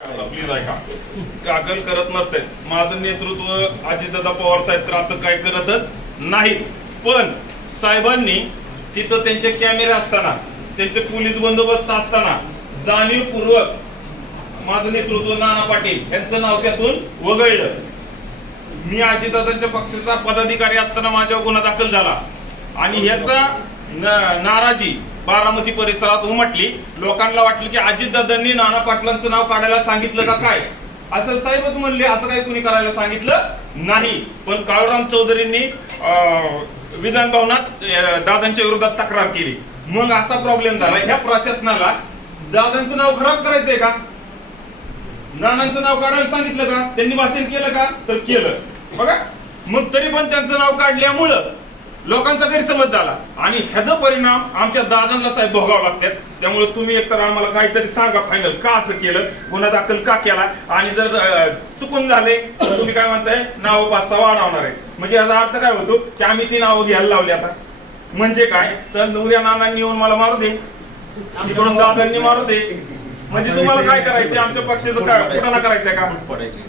Please ऐका दाखल करत नसते. माझं नेतृत्व अजितदादा पवार साहेब तर असं काय करतच नाही. पण साहेबांनी तिथं त्यांचे कॅमेरे असताना त्यांचे पोलीस बंदोबस्त असताना जाणीवपूर्वक माझं नेतृत्व नाना पाटील यांचं नाव त्यातून वगळलं. मी अजितदादांच्या पक्षाचा पदाधिकारी असताना माझ्यावर गुन्हा दाखल झाला. आणि ह्याचा नाराजी बारामती परिसरात उमटली. लोकांना वाटलं की अजितदादांनी नाना पाटलांचं नाव काढायला सांगितलं का काय? असं साहेबच म्हणले असं काही कुणी करायला सांगितलं नाही. पण काळूराम चौधरींनी विधान भवनात दादांच्या विरोधात तक्रार केली. मग असा प्रॉब्लेम झाला. ह्या प्रशासनाला दादांचं नाव खराब करायचंय का? नानांचं नाव काढायला सांगितलं का? त्यांनी भाषण केलं का? तर केलं. बघा. मग तरी पण त्यांचं नाव काढल्यामुळं लोकांचा गैरसमज झाला. आणि ह्याचा परिणाम आमच्या दादांना साहेब भोगावं लागतात. त्यामुळे तुम्ही एकतर आम्हाला काहीतरी सांगा फायनल का असं केलं? गुन्हा दाखल का केला? आणि जर चुकून झाले तर तुम्ही काय म्हणताय? नाव पाच सहा वाढवणार आहे. म्हणजे याचा अर्थ काय होतो? की आम्ही ती नावं घ्यायला लावली आता. म्हणजे काय? तर उद्या नानांनी येऊन मला मारू दे. तिकडून दादांनी मारू दे. म्हणजे तुम्हाला काय करायचं आमच्या पक्षाचं काय कुठं करायचंय का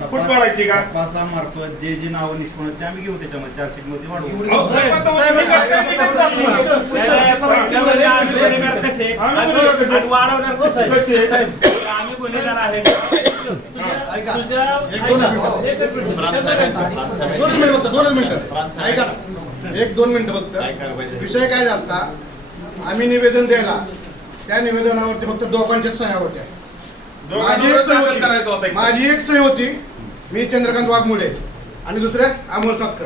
कुठ पडायची का तपासामार्फत जे जे नावं निष्पन्न ते आम्ही घेऊ त्याच्यामध्ये चार्जशीटमध्ये वाढवू हो, एक दोन मिनिट. फक्त दोन मिनिट ऐका एक दोन मिनिट फक्त विषय काय झालता आम्ही निवेदन द्यायला त्या निवेदनावरती फक्त दोघांच्या सह्या होत्या. माझी एक सही दाखल होती. करायचं होतं माझी एक सही होती. मी चंद्रकांत वाघमोडे आणि दुसऱ्या अमोल सातकर.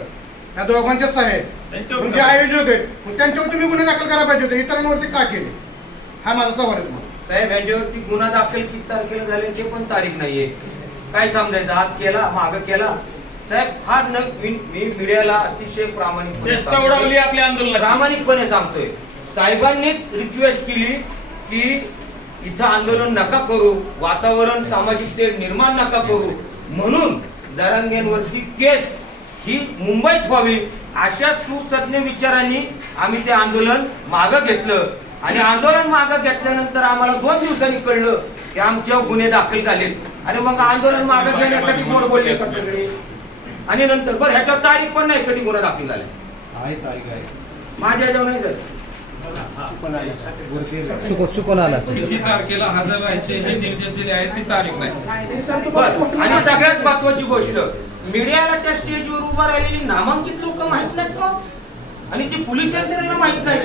या दोघांच्या सह्या आहेत. त्यांच्यावर म्हणजे आयोजक आहेत? मग त्यांच्यावरती मी गुन्हे दाखल करायला पाहिजे होते. इतरांवरती का केले? हा माझा सवाल आहे तुम्हाला. साहेब ह्याच्यावरती गुन्हा दाखल किती तारखेला झाले ते पण तारीख नाहीये. काय समजायचं? आज केला माग केला? साहेब हा न मी मी मीडियाला अतिशय प्रामाणिकपणे चेष्टा सांगतोय. उडवली आपल्या आंदोलनाची. प्रामाणिकपणे सांगतोय. साहेबांनीच रिक्वेस्ट केली की इथं आंदोलन नका करू वातावरण सामाजिक तेढ निर्माण नका करू. म्हणून जरांगेंवरती केस ही मुंबईत व्हावी अशा सुसज्ञ विचारांनी आम्ही ते आंदोलन मागं घेतलं. आणि आंदोलन मागं घेतल्यानंतर आम्हाला दोन दिवसांनी कळलं की आमच्यावर गुन्हे दाखल झालेत. आणि मग आंदोलन मागं घेण्यासाठी गोड बोलले का सगळे? आणि नंतर बरं ह्याच्यावर तारीख पण नाही कधी गुन्हा दाखल झाला. आहे तारीख आहे. माझ्या याच्यावर नाही झालं. चुक चुकून आला किती तारखेला हजर व्हायचे हे निर्देश दिले आहेत ती तारीख नाही. बरं आणि सगळ्यात महत्वाची गोष्ट मीडियाला त्या स्टेजवर उभा राहिलेली नामांकित लोक माहीत नाहीत का? आणि ती पोलीस यंत्रणेला माहीत नाही.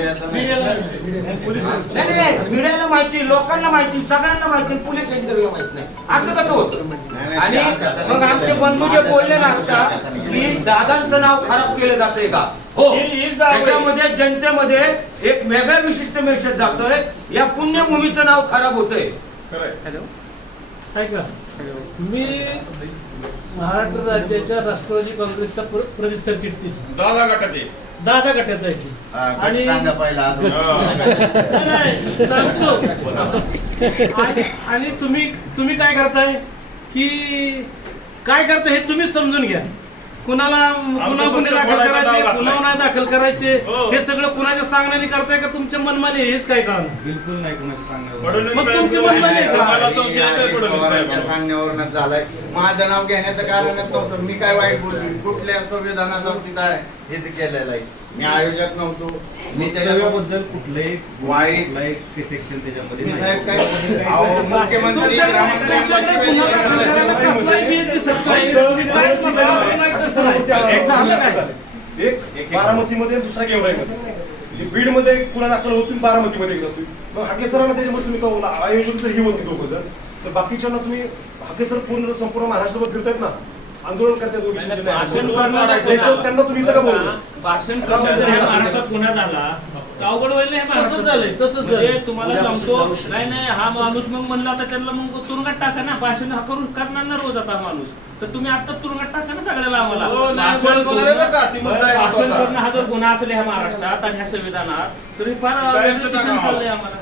नाही, नाही, मीडियाला माहिती लोकांना माहिती सगळ्यांना माहिती पोलीस यंत्रणेला माहीत नाही. असं कसं होतं? आणि मग आमचे बंधू जे बोलले ना आता की दादांचं नाव खराब केलं जातंय का? हो. त्याच्यामध्ये जनतेमध्ये एक वेगळा विशिष्ट मेसेज जातोय. या पुण्यभूमीचं नाव खराब होतंय. खरंय. ऐका. मी महाराष्ट्र राज्याच्या राष्ट्रवादी काँग्रेसचा प्र- प्रदेश सरचिटणीस दादा गटाचे. दादा गटाचा आहे ती. आणि. नाही, सांगतो. आणि- आणि तुम्ही तुम्ही काय करताय? की काय करताय हे तुम्हीच समजून घ्या. कुणाला कुणा गुन्हे दाखल करायचे. कुणाला नाही दाखल करायचे हो. हे सगळं कुणाच्या सांगण्याने करताय का तुमच्या मनमाने हेच काय कळणार बिलकुल नाही कुणाचं सांगणार मग साहेब तुमची बोलले. मनमानी आहे का? मला संशय येतोय फडणवीस पवारांच्या साहेब सांगण्यावरूनच झालाय माझं नाव घेण्याचं कारणच नव्हतं मी काय वाईट बोलली कुठल्या संविधानाचा काय हे ते केलेलं आहे मी आयोजक नव्हतो. मी त्याच्या वक्तव्याबद्दल कुठलंही वाईट- सेक्शन त्याच्यामध्ये मी साहेब काय अहो, मुख्यमंत्री ग्रामपंचायत बारामतीमध्ये दुसरा गेवराईमध्ये म्हणजे बीडमध्ये पुन्हा दाखल होतो बारामतीमध्ये गेला तुम्ही. मग हाके सरांना त्याच्यामध्ये तुम्ही का बोला आयोजक जर ही होती दोघं जण तर बाकीच्यांना तुम्ही हाके सर पूर्ण संपूर्ण महाराष्ट्रभर फिरतायत ना. आंदोलन करतात त्यांना तुम्ही इथं बोलू? भाषण महाराष्ट्रात गुन्हा झाला तर अवघड होईल ना हे तसंच महाराष्ट्रात. झालंय तसंच म्हणजे तुम्हाला सांगतो नाही नाही हा माणूस मग म्हणला तर त्यांना मग तुरुंगात टाका ना. भाषण हा करून करणार ना रोज आता हा माणूस. तर तुम्ही आता तुरुंगात टाका ना सगळ्याला आम्हाला. हो, नाही, भाषण बोलणार आहे बरं का? ती करणं- हा जर गुन्हा असेल ह्या महाराष्ट्रात आणि ह्या संविधानात तर फार चाललंय आम्हाला.